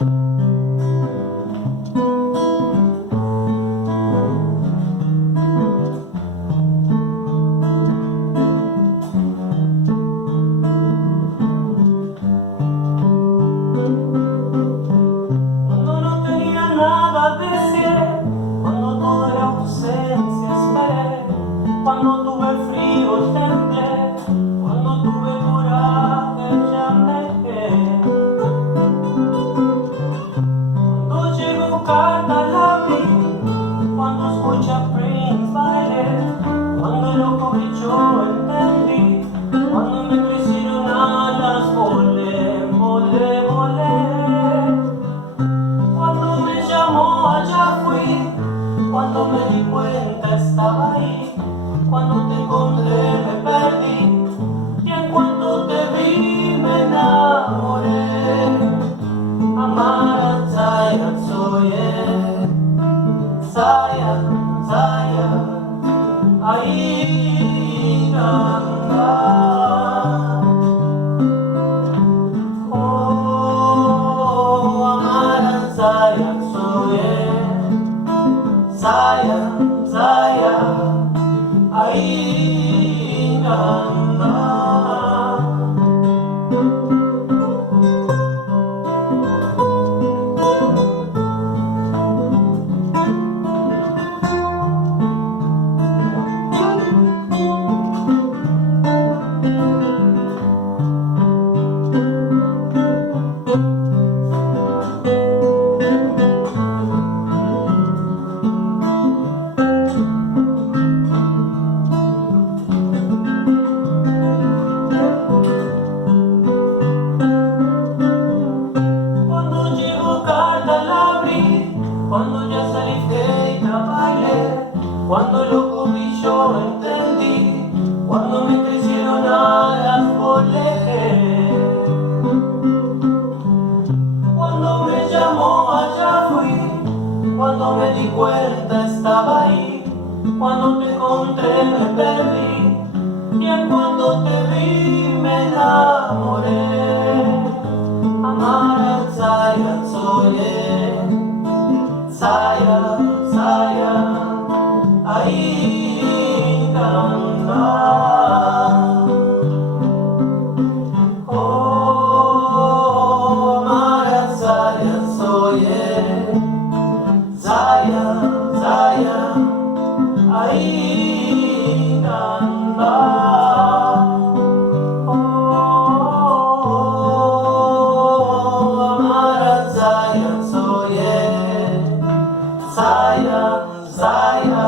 Cuando no tenía nada deseé, cuando todo era ausencia esperé, cuando tuve frío temblé, cuando tuve coraje llamé. Cuando llegó carta la abrí, cuando escuché a Prince bailé, cuando el loco brilló entendí, cuando me crecieron alas volé, volé, volé. Cuando me llamó allá fui, cuando me di cuenta estaba ahí, cuando te encontré me perdí, y en cuanto te vi me enamoré. Amara Zaya Tsoye, Zaya, Zaya, ahí anda. Zaya Tsoye, Zaya, Zaya, ahí anda. Cuando ya saliste y ya bailé, cuando el loco brilló entendí, cuando me crecieron alas volé. Cuando me llamó allá fui, cuando me di cuenta estaba ahí, cuando te encontré me perdí, y en cuanto te vi me enamoré. Amara Zaya Tsoye, Zaya, Zaya, ahí anda. Oh, Amara Zaya Tsoye, Zaya, Zaya, ahí anda. Zaya, Zaya,